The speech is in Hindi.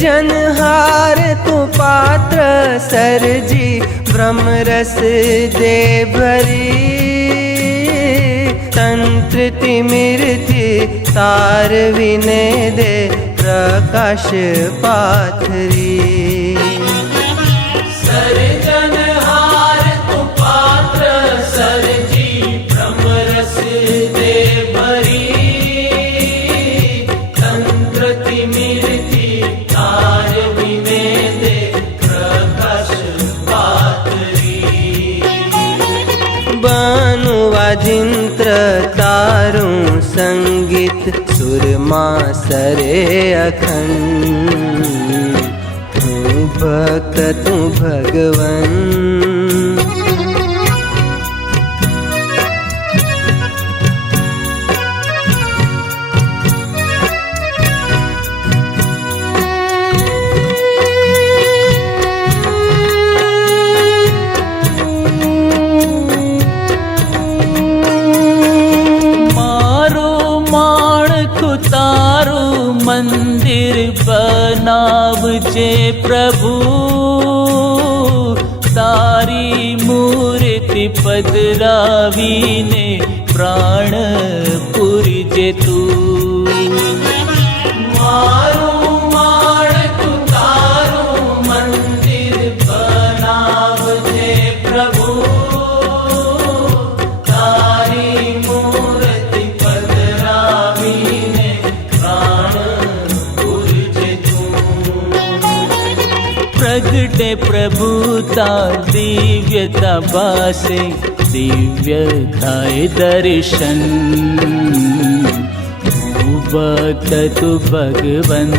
जनहार तू पात्र सरजी ब्रह्म रस दे भरी तंत्र तिमिरति तार विनय दे प्रकाश पाथरी जनहार तू पात्र सरजी ब्रह्म रस दे भरी तंत्र तिमिरति तार विनय दे प्रकाश पाथरी बानु वाजिंत्र तारू संगीत सुरमा सरे अखंड तू भक्त तू भगवन मंदिर बनावजे प्रभु तारी मूर्ति पधरावीने प्राण पुरजे तू मारू माणकु तारू मंदिर बनावजे प्रभु तारी मूर्ति पधरावीने प्रगटे प्रभुता दिव्यता बासे दिव्य थाय दर्शन तू भक्त तू भगवन